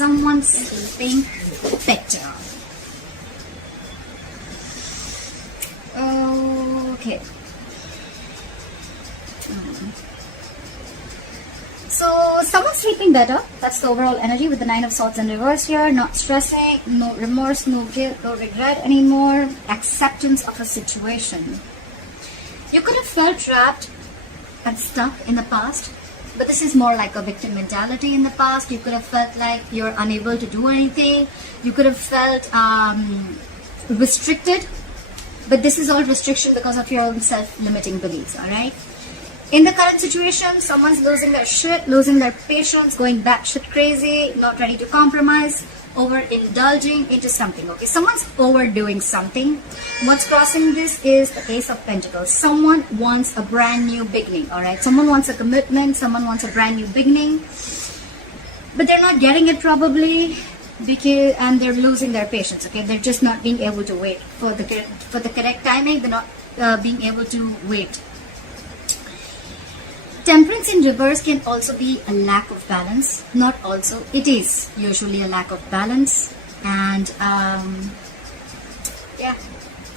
someone sleeping better. Okay. So someone's sleeping better. That's the overall energy with the Nine of Swords in reverse here. Not stressing, no remorse, no guilt, no regret anymore. Acceptance of a situation. You could have felt trapped and stuck in the past, but this is more like a victim mentality in the past. You could have felt like you're unable to do anything. You could have felt restricted, but this is all restriction because of your own self-limiting beliefs, alright? In the current situation, someone's losing their shit, losing their patience, going batshit crazy, not ready to compromise, overindulging into something, okay? Someone's overdoing something. What's crossing this is the Ace of Pentacles. Someone wants a brand new beginning, alright? Someone wants a commitment, someone wants a brand new beginning, but they're not getting it probably, and they're losing their patience, okay? They're just not being able to wait for the correct timing. They're not being able to wait. Temperance in reverse can also be a lack of balance. Not also, it is usually a lack of balance. And yeah,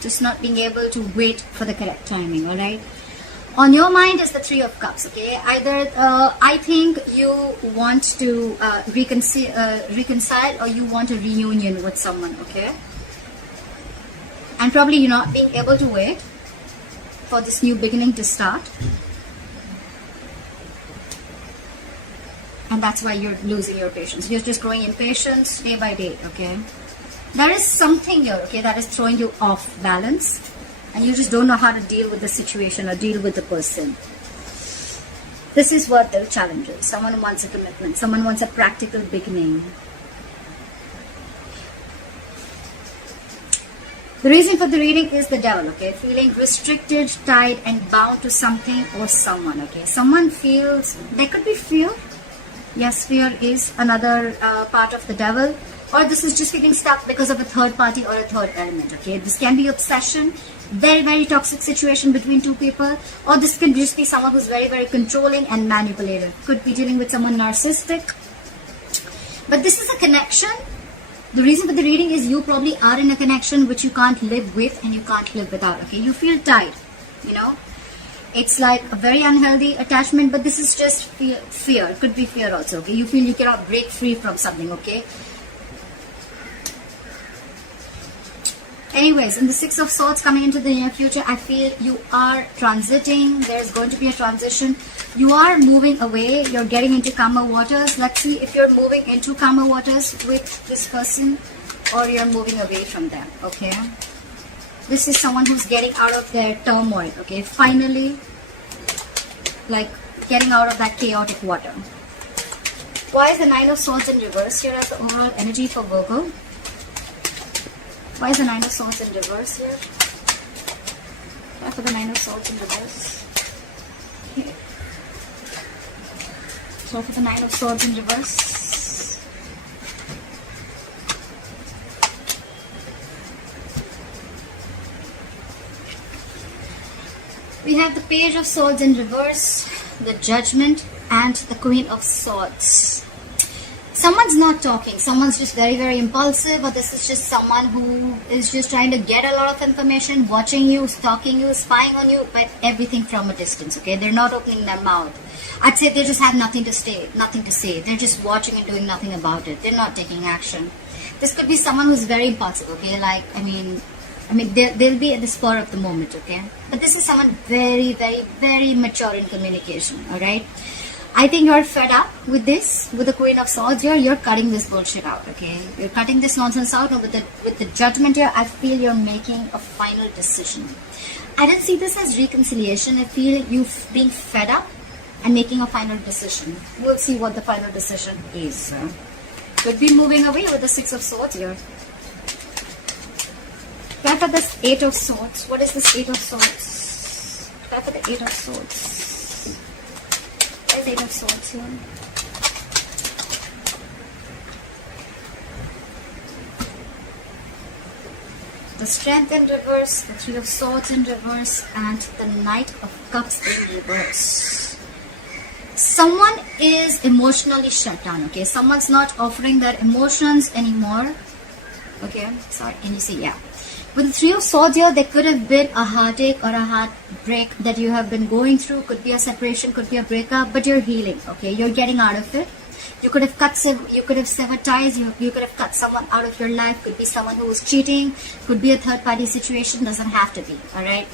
just not being able to wait for the correct timing, alright? On your mind is the Three of Cups, okay? Either I think you want to reconcile or you want a reunion with someone, okay? And probably you're not being able to wait for this new beginning to start. And that's why you're losing your patience. You're just growing impatient day by day, okay? There is something here, okay, that is throwing you off balance. And you just don't know how to deal with the situation or deal with the person. This is what the challenge is. Someone wants a commitment. Someone wants a practical beginning. The reason for the reading is the Devil, okay? Feeling restricted, tied, and bound to something or someone, okay? Someone feels, there could be fear. Yes, fear is another part of the Devil. Or this is just feeling stuck because of a third party or a third element, okay? This can be obsession, very, very toxic situation between two people. Or this can just be someone who's very, very controlling and manipulative. Could be dealing with someone narcissistic. But this is a connection. The reason for the reading is you probably are in a connection which you can't live with and you can't live without, okay? You feel tied, you know? It's like a very unhealthy attachment, but this is just fear. It could be fear also, okay? You feel you cannot break free from something, okay? Anyways, in the Six of Swords coming into the near future, I feel you are transiting. There's going to be a transition. You are moving away. You're getting into calmer waters. Let's see if you're moving into calmer waters with this person or you're moving away from them, okay? This is someone who's getting out of their turmoil, okay? Finally, like getting out of that chaotic water. Why is the Nine of Swords in reverse here as the overall energy for Virgo? Why is the Nine of Swords in reverse here? Why for the Nine of Swords in reverse? Okay. So for the Nine of Swords in reverse. We have the Page of Swords in reverse, the Judgment, and the Queen of Swords. Someone's not talking. Someone's just very, very impulsive, or this is just someone who is just trying to get a lot of information, watching you, stalking you, spying on you, but everything from a distance, okay? They're not opening their mouth. I'd say they just have nothing to say. They're just watching and doing nothing about it. They're not taking action. This could be someone who's very impulsive, okay? Like, I mean, they'll be at the spur of the moment, okay? But this is someone very, very, very mature in communication, alright? I think you're fed up with this, with the Queen of Swords here. You're cutting this bullshit out, okay? You're cutting this nonsense out. With the Judgment here, I feel you're making a final decision. I don't see this as reconciliation. I feel you being fed up and making a final decision. We'll see what the final decision is. Could be moving away with the Six of Swords here. Try for this Eight of Swords. What is this Eight of Swords? Try for the Eight of Swords. There's Eight of Swords here. The Strength in reverse, the Three of Swords in reverse, and the Knight of Cups in reverse. Someone is emotionally shut down, okay? Someone's not offering their emotions anymore. Okay, sorry, can you see? Yeah. With the Three of Swords here, there could have been a heartache or a heartbreak that you have been going through. Could be a separation, could be a breakup, but you're healing, okay? You're getting out of it. You could have severed ties. You could have cut someone out of your life. Could be someone who was cheating. Could be a third-party situation. Doesn't have to be, all right?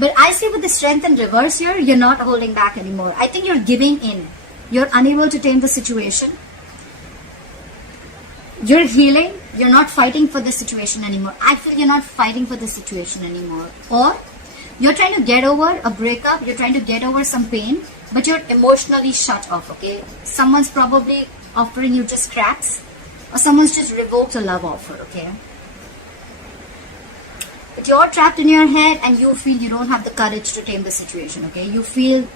But I see with the Strength in reverse here, you're not holding back anymore. I think you're giving in. You're unable to tame the situation. You're healing. You're not fighting for the situation anymore. I feel you're not fighting for the situation anymore. Or you're trying to get over a breakup. You're trying to get over some pain, but you're emotionally shut off, okay? Someone's probably offering you just cracks, or someone's just revoked a love offer, okay? But you're trapped in your head and you feel you don't have the courage to tame the situation, okay? You feel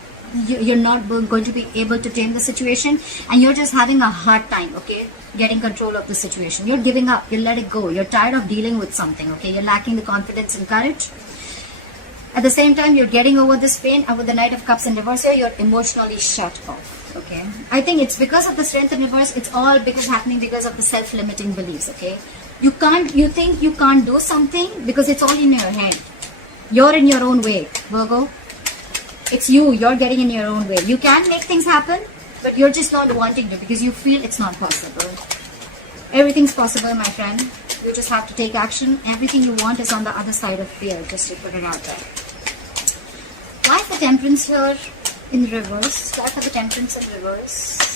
you're not going to be able to tame the situation, and you're just having a hard time, okay, getting control of the situation. You're giving up. You let it go. You're tired of dealing with something, okay? You're lacking the confidence and courage. At the same time, you're getting over this pain, and with the Knight of Cups in reverse here, you're emotionally shut off, okay? I think it's because of the Strength in reverse. It's all happening because of the self-limiting beliefs, okay? You think you can't do something because it's all in your head. You're in your own way, Virgo. It's you're getting in your own way. You can make things happen, but you're just not wanting to because you feel it's not possible. Everything's possible, my friend. You just have to take action. Everything you want is on the other side of fear, just to put it out there. Why for Temperance here in reverse? Why for the Temperance in reverse?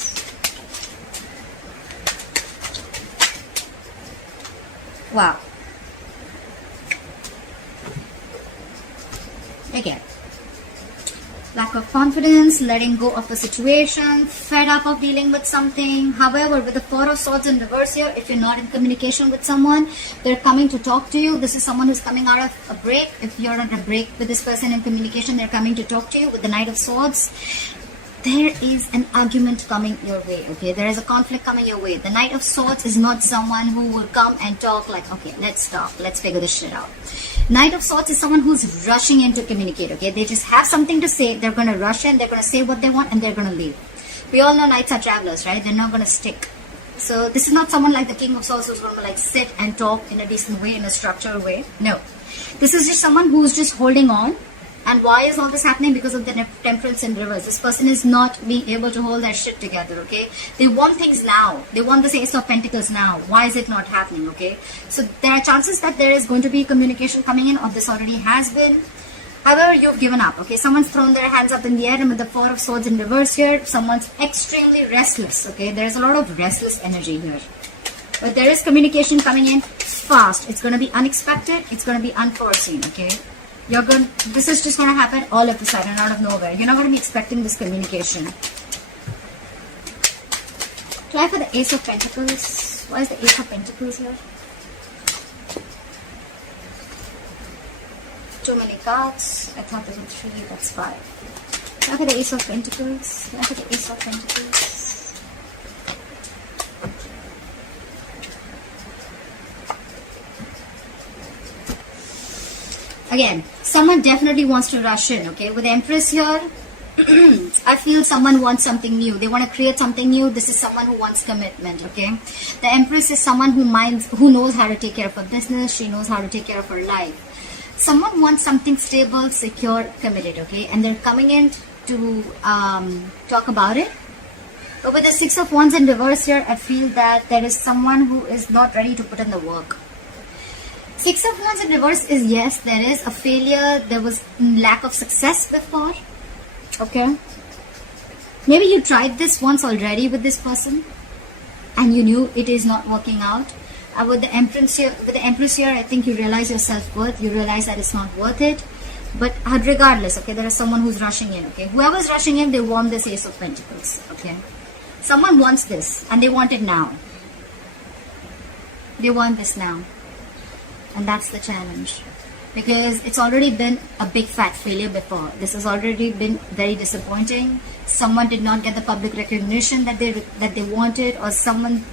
Wow. Again. Lack of confidence, letting go of the situation, fed up of dealing with something. However, with the Four of Swords in reverse here, if you're not in communication with someone, they're coming to talk to you. This is someone who's coming out of a break. If you're on a break with this person in communication, they're coming to talk to you. With the Knight of Swords, there is an argument coming your way, okay? There is a conflict coming your way. The Knight of Swords is not someone who will come and talk like, okay, let's talk, let's figure this shit out. Knight of Swords is someone who's rushing in to communicate, okay? They just have something to say, they're going to rush in, they're going to say what they want, and they're going to leave. We all know Knights are travelers, right? They're not going to stick. So this is not someone like the King of Swords who's going to like sit and talk in a decent way, in a structured way. No. This is just someone who's just holding on. And why is all this happening? Because of the Temperance in reverse. This person is not being able to hold their shit together, okay? They want things now. They want this Ace of Pentacles now. Why is it not happening, okay? So there are chances that there is going to be communication coming in, or this already has been. However, you've given up, okay? Someone's thrown their hands up in the air, and with the Four of Swords in reverse here, someone's extremely restless, okay? There's a lot of restless energy here. But there is communication coming in fast. It's going to be unexpected. It's going to be unforeseen, okay? This is just going to happen all of a sudden, out of nowhere. You're not going to be expecting this communication. Try for the Ace of Pentacles. Why is the Ace of Pentacles here? Too many cards. I thought there were 3, that's 5. Try for the Ace of Pentacles. Try for the Ace of Pentacles. Again, someone definitely wants to rush in, okay? With Empress here, I feel someone wants something new. They want to create something new. This is someone who wants commitment, okay? The Empress is someone who knows how to take care of her business. She knows how to take care of her life. Someone wants something stable, secure, committed, okay? And they're coming in to talk about it. But with the Six of Wands in reverse here, I feel that there is someone who is not ready to put in the work. Six of Wands in reverse is, yes, there is a failure. There was lack of success before. Okay. Maybe you tried this once already with this person and you knew it is not working out. With the Empress here, I think you realize your self-worth. You realize that it's not worth it. But regardless, okay, there is someone who's rushing in, okay. Whoever's rushing in, they want this Ace of Pentacles, okay. Someone wants this and they want it now. They want this now. And that's the challenge, because it's already been a big fat failure before. This has already been very disappointing. Someone did not get the public recognition that they wanted, or someone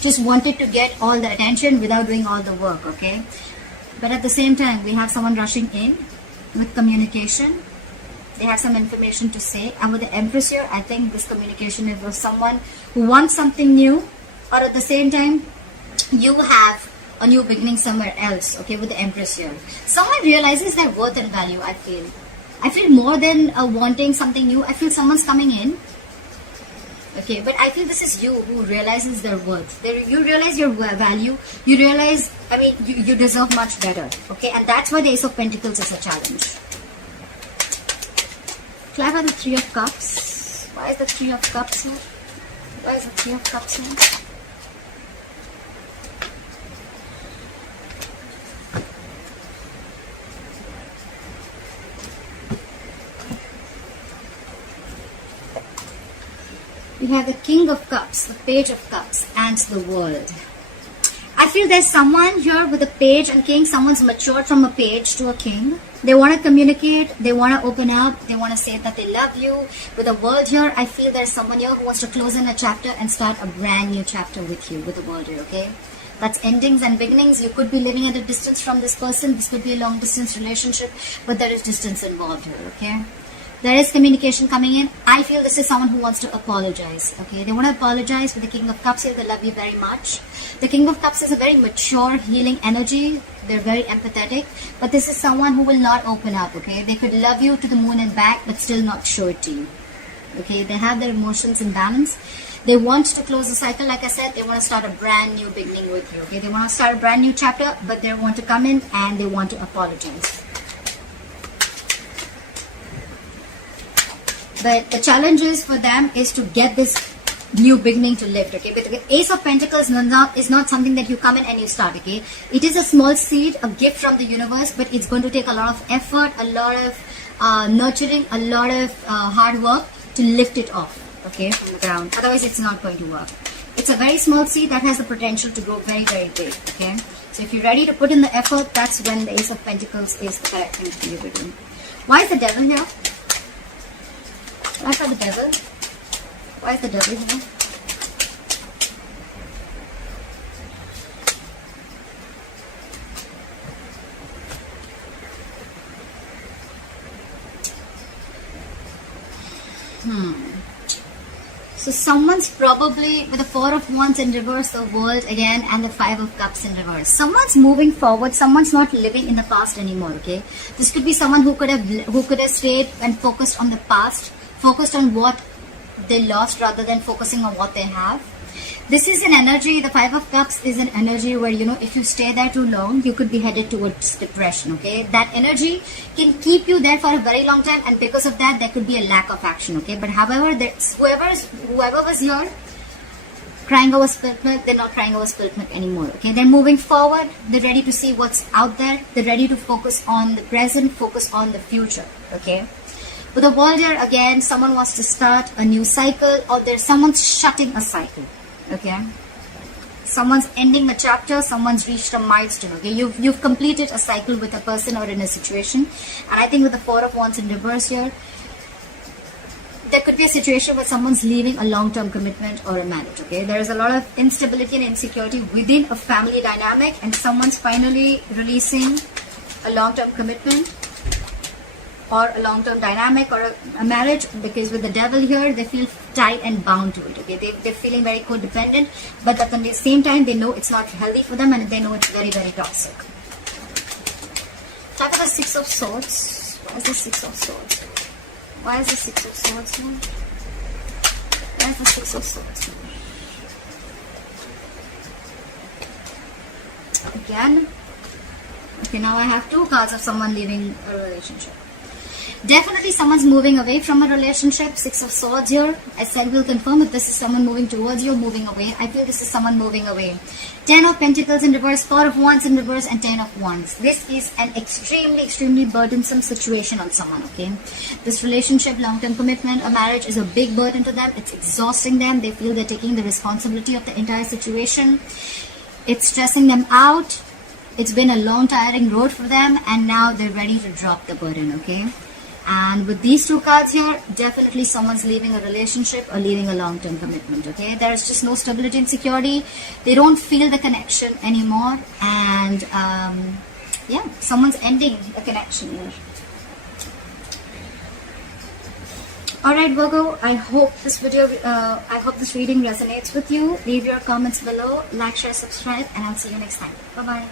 just wanted to get all the attention without doing all the work, okay? But at the same time, we have someone rushing in with communication. They have some information to say. And with the Empress here, I think this communication is with someone who wants something new, or at the same time, you have a new beginning somewhere else, okay, with the Empress here. Someone realizes their worth and value, I feel. I feel more than wanting something new. I feel someone's coming in. Okay, but I feel this is you who realizes their worth. You realize your value. You realize, I mean, you deserve much better. Okay, and that's why the Ace of Pentacles is a challenge. Clarify the Three of Cups. Why is the Three of Cups here? Why is the Three of Cups here? We have the King of Cups, the Page of Cups, and the World. I feel there's someone here with a Page and King. Someone's matured from a Page to a King. They want to communicate. They want to open up. They want to say that they love you. With the World here, I feel there's someone here who wants to close in a chapter and start a brand new chapter with you, with the World here, okay? That's endings and beginnings. You could be living at a distance from this person. This could be a long distance relationship, but there is distance involved here, okay? There is communication coming in. I feel this is someone who wants to apologize. Okay, they want to apologize. With the King of Cups here, they love you very much. The King of Cups is a very mature, healing energy. They're very empathetic. But this is someone who will not open up. Okay, they could love you to the moon and back, but still not show it to you. Okay, they have their emotions in balance. They want to close the cycle. Like I said, they want to start a brand new beginning with you. Okay, they want to start a brand new chapter, but they want to come in and they want to apologize. But the challenge is for them is to get this new beginning to lift, okay? But the Ace of Pentacles is not something that you come in and you start, okay? It is a small seed, a gift from the universe, but it's going to take a lot of effort, a lot of nurturing, a lot of hard work to lift it off, okay, from the ground. Otherwise, it's not going to work. It's a very small seed that has the potential to grow very, very big, okay? So if you're ready to put in the effort, that's when the Ace of Pentacles is the correct thing for you to do. Why is the Devil here? Why for the Devil? Why is the Devil here? So someone's probably with the Four of Wands in reverse, the World again, and the Five of Cups in reverse. Someone's moving forward. Someone's not living in the past anymore. Okay, this could be someone who could have stayed and focused on the past, focused on what they lost rather than focusing on what they have. This is an energy, the Five of Cups is an energy where, you know, if you stay there too long, you could be headed towards depression, okay? That energy can keep you there for a very long time, and because of that, there could be a lack of action, okay? But however, whoever was here crying over spilt milk, they're not crying over spilt milk anymore, okay? They're moving forward, they're ready to see what's out there, they're ready to focus on the present, focus on the future, okay? With the World here, again, someone wants to start a new cycle, or there's someone's shutting a cycle. Okay, someone's ending a chapter, someone's reached a milestone. Okay, you've completed a cycle with a person or in a situation. And I think with the Four of Wands in reverse here, there could be a situation where someone's leaving a long-term commitment or a marriage. Okay, there is a lot of instability and insecurity within a family dynamic, and someone's finally releasing a long-term commitment or a long-term dynamic or a marriage, because with the Devil here, they feel tied and bound to it. Okay, they're feeling very codependent, but at the same time, they know it's not healthy for them, and they know it's very, very toxic. Talk about the Six of Swords. Why is the Six of Swords? Why is the Six of Swords here? Why is the Six of Swords here? Again. Okay, now I have two cards of someone leaving a relationship. Definitely someone's moving away from a relationship. Six of Swords here. I said we'll confirm if this is someone moving towards you or moving away. I feel this is someone moving away. 10 of Pentacles in reverse, 4 of Wands in reverse, and 10 of Wands. This is an extremely, extremely burdensome situation on someone, okay? This relationship, long-term commitment, a marriage is a big burden to them. It's exhausting them. They feel they're taking the responsibility of the entire situation. It's stressing them out. It's been a long, tiring road for them, and now they're ready to drop the burden, okay? And with these two cards here, definitely someone's leaving a relationship or leaving a long-term commitment, okay? There's just no stability and security. They don't feel the connection anymore. And, yeah, someone's ending a connection here. Alright Virgo, I hope this reading resonates with you. Leave your comments below, like, share, subscribe, and I'll see you next time. Bye bye.